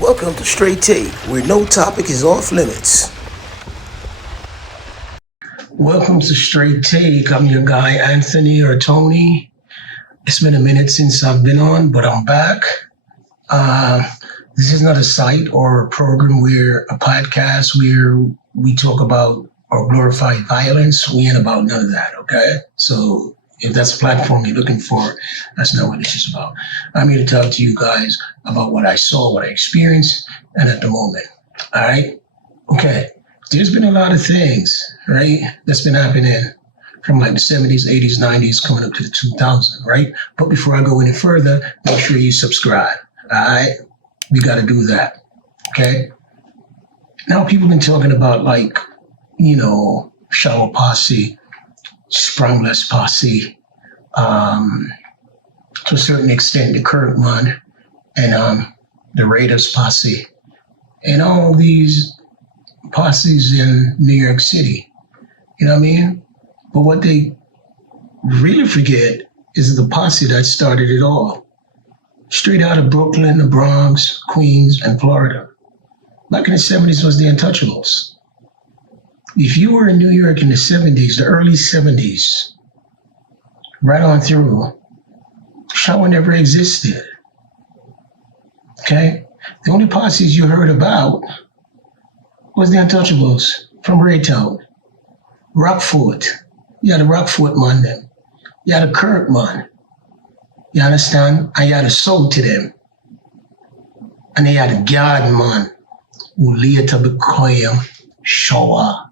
Welcome to Straight Take, where no topic is off limits. Welcome to Straight Take. I'm your guy, Anthony or Tony. It's been a minute since I've been on, but I'm back. This is not a site or a program a podcast where we talk about or glorify violence. We ain't about none of that, okay? So if that's a platform you're looking for, that's not what this is about. I'm here to talk to you guys about what I saw, what I experienced, and at the moment. All right? Okay. There's been a lot of things, right, that's been happening from like the 70s, 80s, 90s, coming up to the 2000s, right? But before I go any further, make sure you subscribe. All right? We got to do that. Okay? Now, people been talking about like, shower posse, springless posse, to a certain extent, the current one, and the Raiders posse, and all these posses in New York City. You know what I mean? But what they really forget is the posse that started it all. Straight out of Brooklyn, the Bronx, Queens, and Florida. Back in the 70s was the Untouchables. If you were in New York in the 70s, the early 70s, right on through, shower never existed. Okay? The only posses you heard about was the Untouchables from Raytown. Rockford. You had a Rockford man then. You had a Kirk man. You understand? And you had a soul to them. And they had a guard man who later became shower.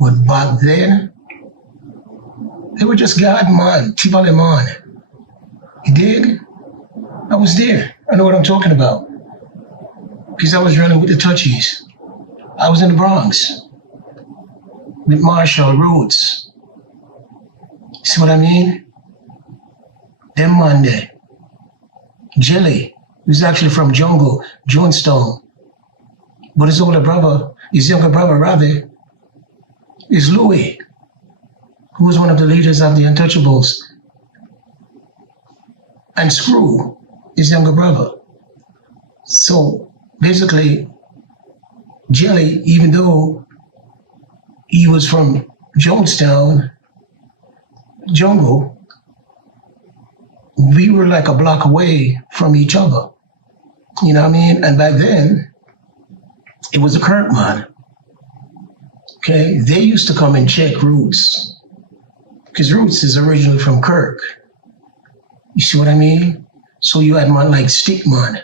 But back then, they were just guard man, Tivale man. You dig? I was there. I know what I'm talking about. Because I was running with the touchies. I was in the Bronx with Marshall Rhodes. See what I mean? Them Monday. Jelly, who's actually from Jungle, Jonestown. But his older brother, his younger brother rather, is Louis, who was one of the leaders of the Untouchables. And Screw, his younger brother. So basically, Jelly, even though he was from Jonestown, Jungle, we were like a block away from each other. You know what I mean? And back then, it was a Kirk man. Okay? They used to come and check Roots. Because Roots is originally from Kirk. You see what I mean? So you had man like Stickman,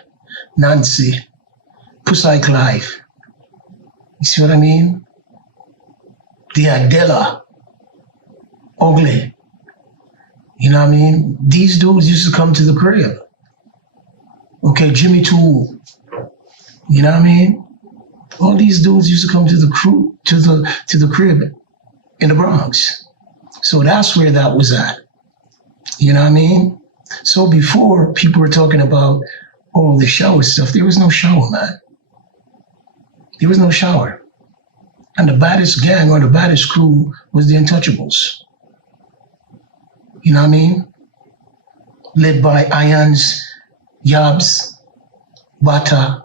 Nancy, Pussy Clive. You see what I mean? The Adela, Ugly. You know what I mean? These dudes used to come to the crib. Okay, Jimmy Tool. You know what I mean? All these dudes used to come to the crib in the Bronx. So that's where that was at. You know what I mean? So before people were talking about all the shower stuff, there was no shower, man. There was no shower. And the baddest gang or the baddest crew was the Untouchables. You know what I mean? Led by Irons, Yabs, Bata,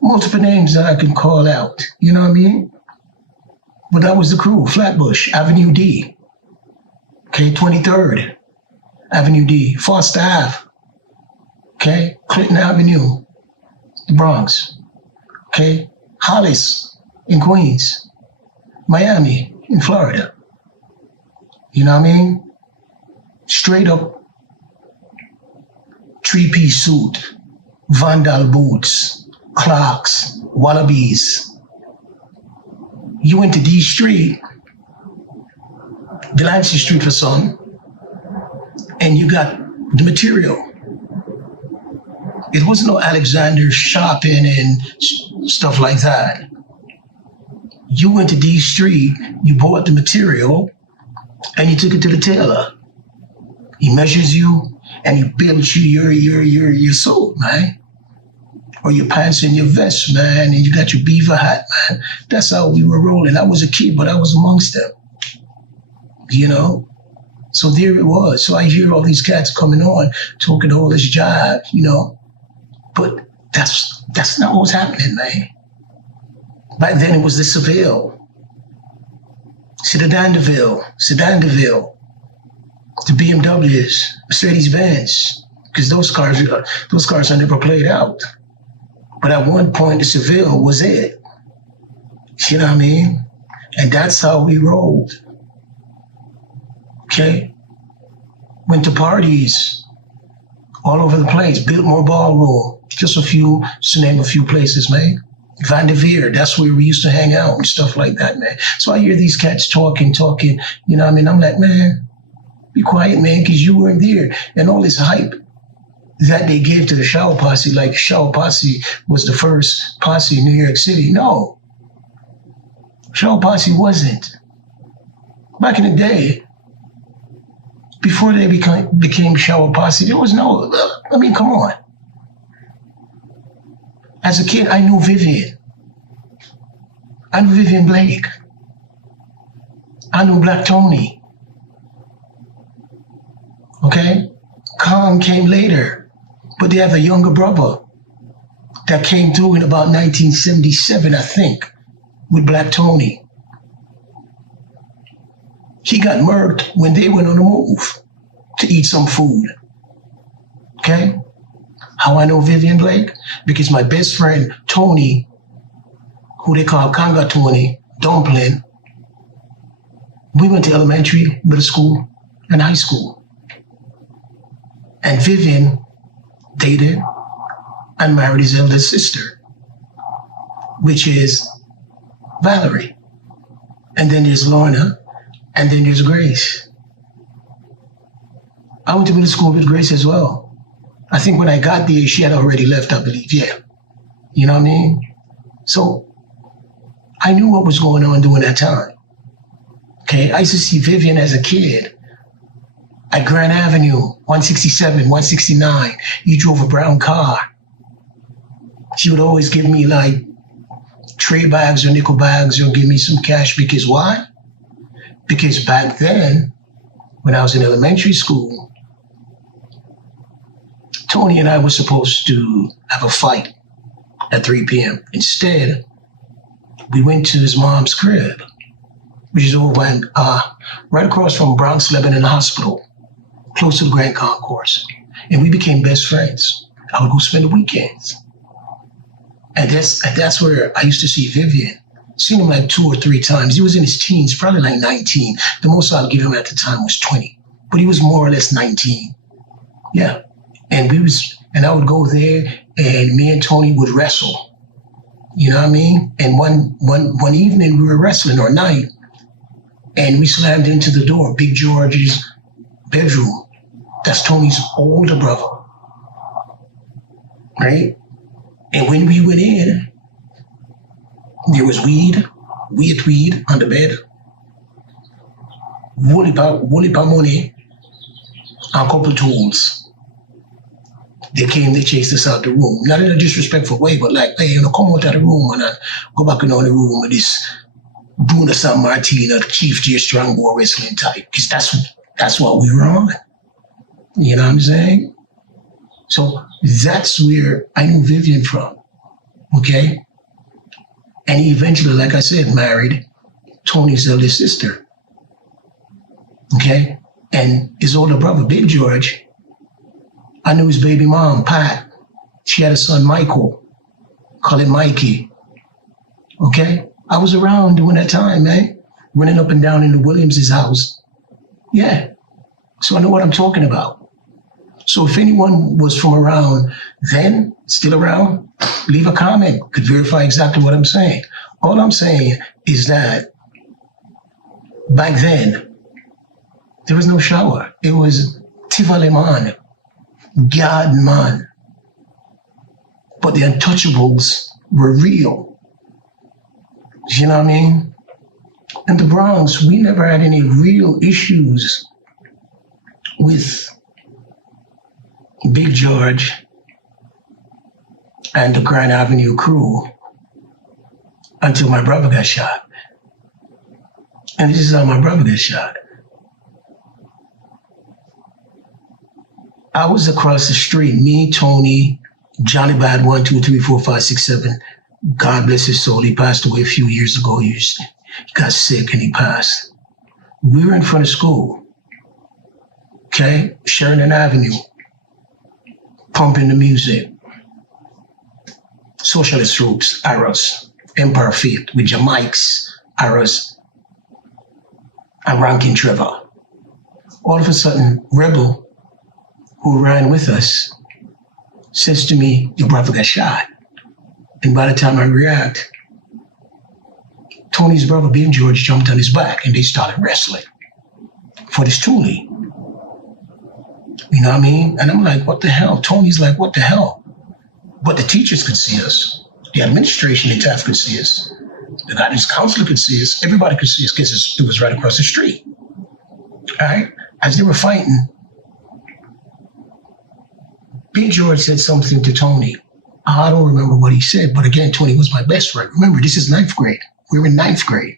multiple names that I can call out. You know what I mean? But that was the crew. Flatbush, Avenue D. Okay, 23rd, Avenue D. Foster Ave. Okay, Clinton Avenue, the Bronx. Okay, Hollis in Queens. Miami in Florida. You know what I mean? Straight up three-piece suit, Vandal boots, Clarks, Wallabies. You went to D Street, Delancey Street for some, and you got the material. It wasn't no Alexander shopping and stuff like that. You went to D Street, you bought the material, and you took it to the tailor. He measures you, and he builds you your suit, man. Or your pants and your vest, man, and you got your beaver hat, man. That's how we were rolling. I was a kid, but I was amongst them. You know? So there it was. So I hear all these cats coming on, talking all this jive, you know. But That's not what was happening, man. Back then it was the Seville, Sedan-DeVille, the BMWs, Mercedes-Benz, because those cars are never played out. But at one point, the Seville was it. You know what I mean? And that's how we rolled. Okay? Went to parties all over the place. Biltmore Ballroom, just to name a few places, man. Van de Veer, that's where we used to hang out and stuff like that, man. So I hear these cats talking, you know what I mean? I'm like, man, be quiet, man, because you weren't there. And all this hype that they gave to the Shower Posse, like Shower Posse was the first posse in New York City. No, Shower Posse wasn't. Back in the day, before they became Shower Posse, there was no, I mean, come on. As a kid, I knew Vivian. I knew Vivian Blake. I knew Black Tony. Okay? Khan came later, but they have a younger brother that came through in about 1977, I think, with Black Tony. He got murked when they went on the move to eat some food. Okay? How I know Vivian Blake? Because my best friend, Tony, who they call Kanga Tony, Dumpling, we went to elementary, middle school, and high school. And Vivian dated and married his eldest sister, which is Valerie. And then there's Lorna, and then there's Grace. I went to middle school with Grace as well. I think when I got there, she had already left, I believe, yeah. You know what I mean? So I knew what was going on during that time. Okay, I used to see Vivian as a kid at Grand Avenue, 167, 169. He drove a brown car. She would always give me like tray bags or nickel bags or give me some cash because why? Because back then, when I was in elementary school, Tony and I were supposed to have a fight at 3 p.m. Instead, we went to his mom's crib, which is over right across from Bronx Lebanon Hospital, close to the Grand Concourse. And we became best friends. I would go spend the weekends. And that's where I used to see Vivian. Seen him like 2 or 3 times. He was in his teens, probably like 19. The most I'd give him at the time was 20. But he was more or less 19. Yeah. And I would go there and me and Tony would wrestle. You know what I mean? And one evening we were wrestling or night and we slammed into the door, Big George's bedroom. That's Tony's older brother. Right? And when we went in, there was weed on the bed, woolly money, and a couple tools. They chased us out the room. Not in a disrespectful way, but like, hey, come out of the room and go back in the room with this Bruno San Martino, Chief J Strongbow wrestling type. Because that's what we were on. You know what I'm saying? So that's where I knew Vivian from. Okay? And he eventually, like I said, married Tony's eldest sister. Okay? And his older brother, Big George, I knew his baby mom, Pat. She had a son, Michael. Call him Mikey. Okay? I was around during that time, man. Running up and down in the Williams' house. Yeah. So I know what I'm talking about. So if anyone was from around then, still around, leave a comment. Could verify exactly what I'm saying. All I'm saying is that back then, there was no shower. It was Tivaleman. God, man. But the Untouchables were real. You know what I mean? In the Bronx, we never had any real issues with Big George and the Grand Avenue crew until my brother got shot. And this is how my brother got shot. I was across the street, me, Tony, Johnny Bad 1, 2, 3, 4, 5, 6, 7. God bless his soul. He passed away a few years ago. He got sick and he passed. We were in front of school, okay? Sheridan Avenue, pumping the music. Socialist roots, arrows, Empire Faith with Jamites, arrows, and Rankin Trevor. All of a sudden, Rebel, who ran with us, says to me, your brother got shot. And by the time I react, Tony's brother, Big George, jumped on his back and they started wrestling for this Thule. You know what I mean? And I'm like, what the hell? Tony's like, what the hell? But the teachers could see us. The administration in Taft could see us. The guidance counselor could see us. Everybody could see us because it was right across the street. All right? As they were fighting, Big George said something to Tony. I don't remember what he said, but again, Tony was my best friend. Remember, this is 9th grade. We were in 9th grade.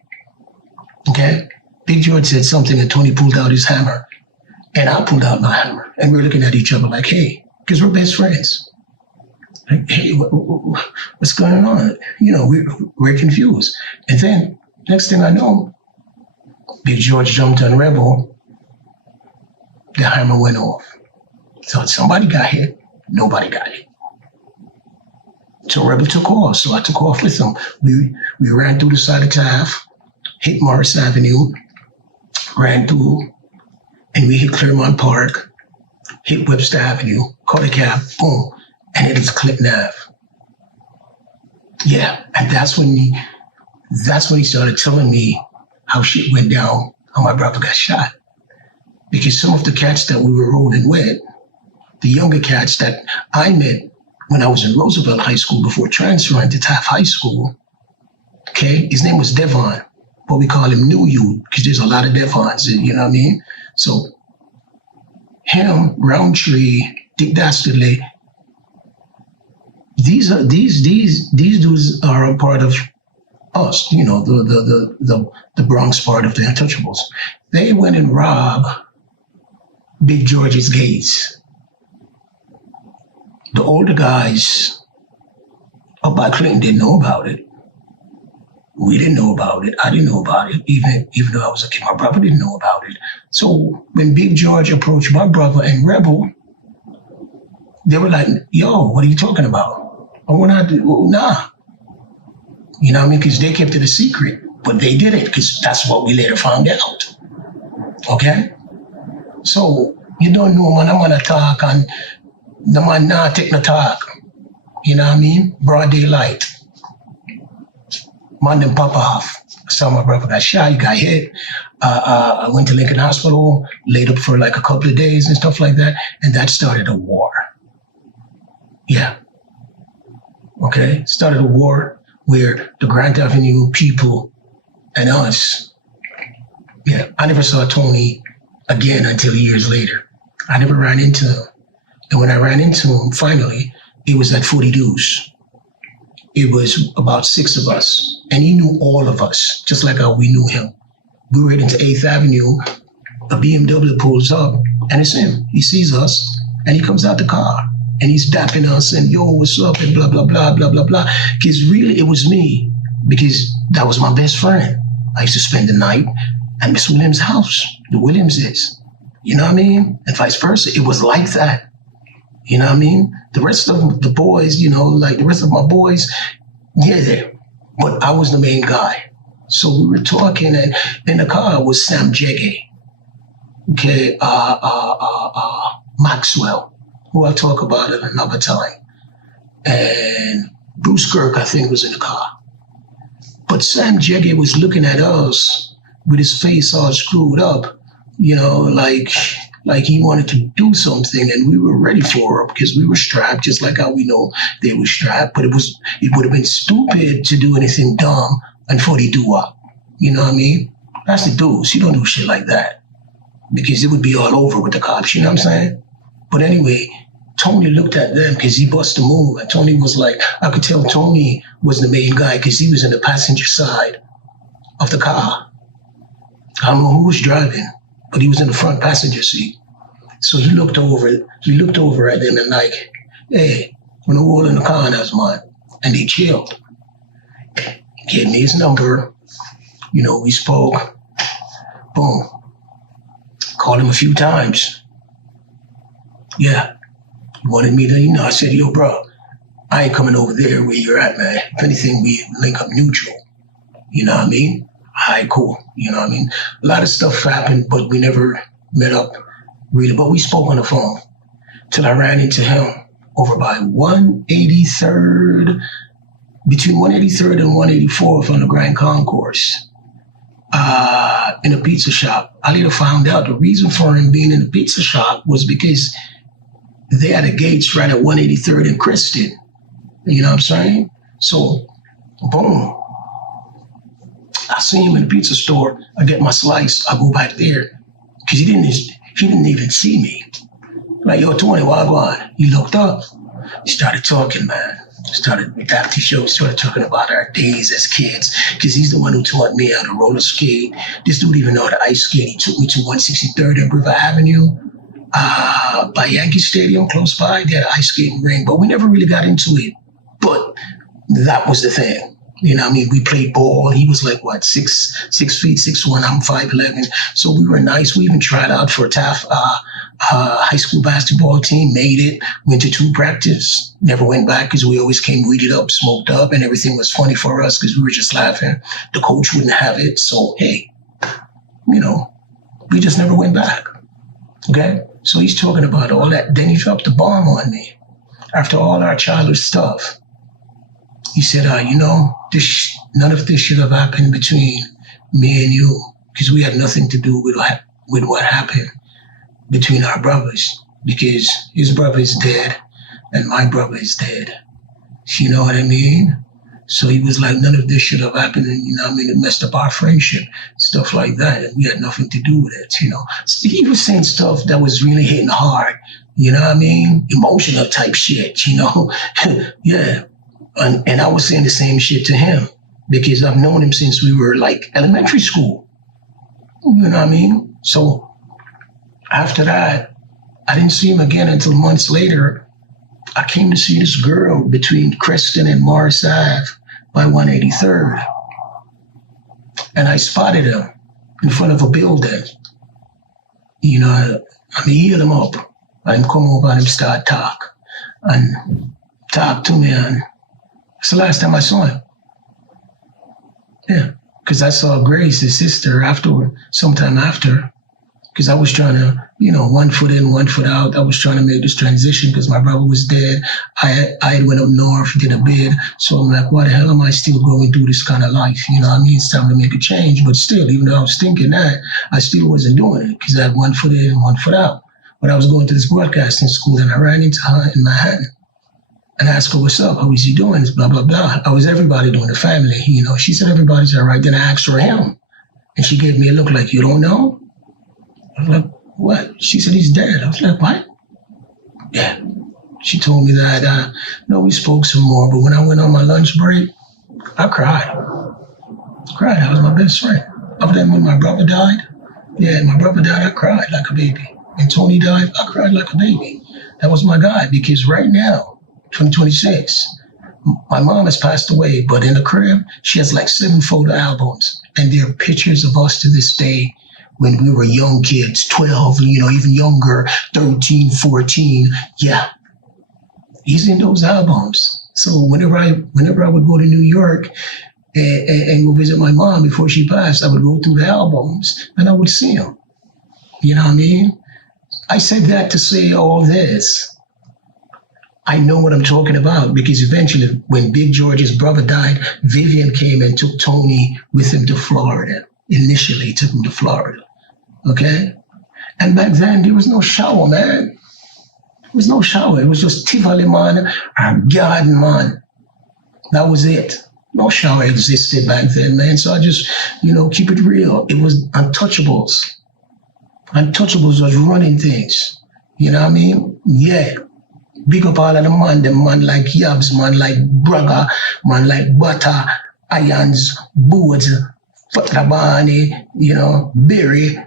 Okay? Big George said something and Tony pulled out his hammer. And I pulled out my hammer. And we're looking at each other like, hey, because we're best friends. Like, hey, what's going on? You know, we're confused. And then, next thing I know, Big George jumped on Rebel. The hammer went off. So somebody got hit. Nobody got hit. So Rebel took off. So I took off with him. We ran through the side of Taft, hit Morris Avenue, ran through, and we hit Claremont Park, hit Webster Avenue, caught a cab, boom. And it is Clinton Ave. Yeah, and that's when he started telling me how shit went down, how my brother got shot. Because some of the cats that we were rolling with, the younger cats that I met when I was in Roosevelt High School before transferring to Taft High School, okay, his name was Devon, but we call him New Youth because there's a lot of Devons, you know what I mean? So him, Roundtree, Dick Dastardly, these dudes are a part of us, you know, the Bronx part of the Untouchables. They went and robbed Big George's gates. The older guys up by Clinton didn't know about it. We didn't know about it. I didn't know about it, even though I was a kid. My brother didn't know about it. So when Big George approached my brother and Rebel, they were like, yo, what are you talking about? Oh, we're not, nah. You know what I mean? Because they kept it a secret, but they did it because that's what we later found out. Okay? So you don't know, man, I'm going to talk and the man not take no talk. You know what I mean? Broad daylight. Man, them pop off. I saw my brother got shot, he got hit. I went to Lincoln Hospital, laid up for like a couple of days and stuff like that, and that started a war. Yeah. Okay? Started a war where the Grant Avenue people and us, yeah, I never saw Tony again until years later. I never ran into him. And when I ran into him, finally, it was at 40 Deuce. It was about 6 of us, and he knew all of us, just like how we knew him. We were heading to 8th Avenue, a BMW pulls up, and it's him. He sees us, and he comes out the car, and he's dapping us, and yo, what's up, and blah, blah, blah, blah, blah, blah. Because really, it was me, because that was my best friend. I used to spend the night at Miss Williams' house, the Williamses. You know what I mean? And vice versa. It was like that. You know what I mean? The rest of the boys, you know, like the rest of my boys, yeah, but I was the main guy. So we were talking, and in the car was Sam Jegge, okay, Maxwell, who I'll talk about at another time, and Bruce Kirk, I think, was in the car. But Sam Jegge was looking at us with his face all screwed up, you know, like he wanted to do something, and we were ready for him because we were strapped, just like how we know they were strapped. But it would have been stupid to do anything dumb and 40 doo-wop. You know what I mean? That's the dudes. You don't do shit like that because it would be all over with the cops. You know what I'm saying? But anyway, Tony looked at them because he busted a move, and Tony was like, I could tell Tony was the main guy because he was in the passenger side of the car. I don't know who was driving, but he was in the front passenger seat. So he looked over at them and like, hey, on the wall in the corners, man. And they chilled. Gave me his number. We spoke. Boom. Called him a few times. Yeah. He wanted me to, I said, yo, bro, I ain't coming over there where you're at, man. If anything, we link up neutral. You know what I mean? All right, cool. You know what I mean? A lot of stuff happened, but we never met up really. But we spoke on the phone till I ran into him over by 183rd, between 183rd and 184th on the Grand Concourse, in a pizza shop. I later found out the reason for him being in the pizza shop was because they had the gates right at 183rd and Kristen. You know what I'm saying? So, boom. I see him in the pizza store. I get my slice. I go back there because he didn't even see me. Like, yo, Tony, wagwan. He looked up. He started talking, man. Started talking about our days as kids because he's the one who taught me how to roller skate. This dude even know how to ice skate. He took me to 163rd and River Avenue by Yankee Stadium close by. They had an ice skating ring, but we never really got into it. But that was the thing. You know what I mean? We played ball. He was like, what, 6 feet, 6'1". I'm 5'11". So we were nice. We even tried out for a Taft high school basketball team, made it, went to 2 practice, never went back because we always came weeded up, smoked up, and everything was funny for us because we were just laughing. The coach wouldn't have it. So, hey, we just never went back. Okay? So he's talking about all that. Then he dropped the bomb on me after all our childish stuff. He said, none of this should have happened between me and you because we had nothing to do with what happened between our brothers because his brother is dead and my brother is dead. You know what I mean? So he was like, none of this should have happened and, it messed up our friendship, stuff like that. And we had nothing to do with it, So he was saying stuff that was really hitting hard, you know what I mean? Emotional type shit, Yeah. And I was saying the same shit to him because I've known him since we were like elementary school. You know what I mean? So after that, I didn't see him again until months later. I came to see this girl between Creston and Morris Ave by 183rd. And I spotted him in front of a building. I healed him up. I him come over and him start talk. And talk to me and it's the last time I saw him. Yeah, because I saw Grace, his sister, sometime after, because I was trying to, 1 foot in, 1 foot out. I was trying to make this transition because my brother was dead. I went up north, did a bid. So I'm like, why the hell am I still going through this kind of life? You know what I mean? It's time to make a change. But still, even though I was thinking that, I still wasn't doing it because I had 1 foot in, 1 foot out. But I was going to this broadcasting school and I ran into her in Manhattan. And I asked her, what's up? How is he doing? Blah, blah, blah. I was everybody doing the family. She said, everybody's all right. Then I asked her him. And she gave me a look like, you don't know? I was like, what? She said, he's dead. I was like, what? Yeah. She told me that, we spoke some more. But when I went on my lunch break, I cried. That was my best friend. Other than when my brother died. Yeah, my brother died, I cried like a baby. When Tony died, I cried like a baby. That was my guy because right now, 2026. My mom has passed away, but in the crib, she has like 7 photo albums. And there are pictures of us to this day when we were young kids, 12, even younger, 13, 14. Yeah, he's in those albums. So whenever I would go to New York and go visit my mom before she passed, I would go through the albums and I would see him. You know what I mean? I said that to say all this. I know what I'm talking about because eventually when Big George's brother died, Vivian came and took Tony with him to Florida. Initially took him to Florida, okay? And back then there was no shower, man. There was no shower. It was just Tivoli, man, or garden, man. That was it. No shower existed back then, man. So I just, keep it real. It was Untouchables. Untouchables was running things. You know what I mean? Yeah. Big up all of the man like Yabs, man like Braga, man like Butter, Irons, Boards, Fatrabani, Berry,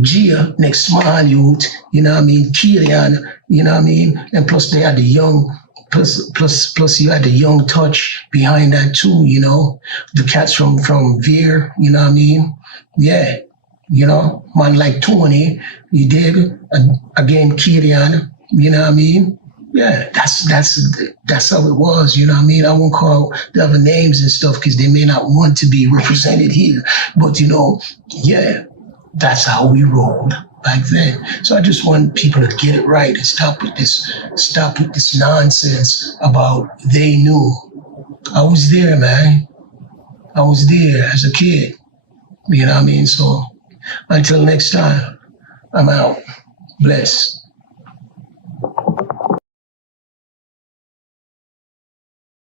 Gia, next small youth, you know what I mean, Killian, you know what I mean, and plus they had the young, plus you had the young touch behind that too, you know, the cats from Veer, you know what I mean, yeah, you know, man like Tony, you dig, again Killian, you know what I mean, yeah, that's how it was, you know what I mean. I won't call the other names and stuff because they may not want to be represented here, but you know, yeah, that's how we rolled back then. So I just want people to get it right and stop with this nonsense about they knew. I was there, man. I was there as a kid. You know what I mean? So until next time, I'm out. Bless.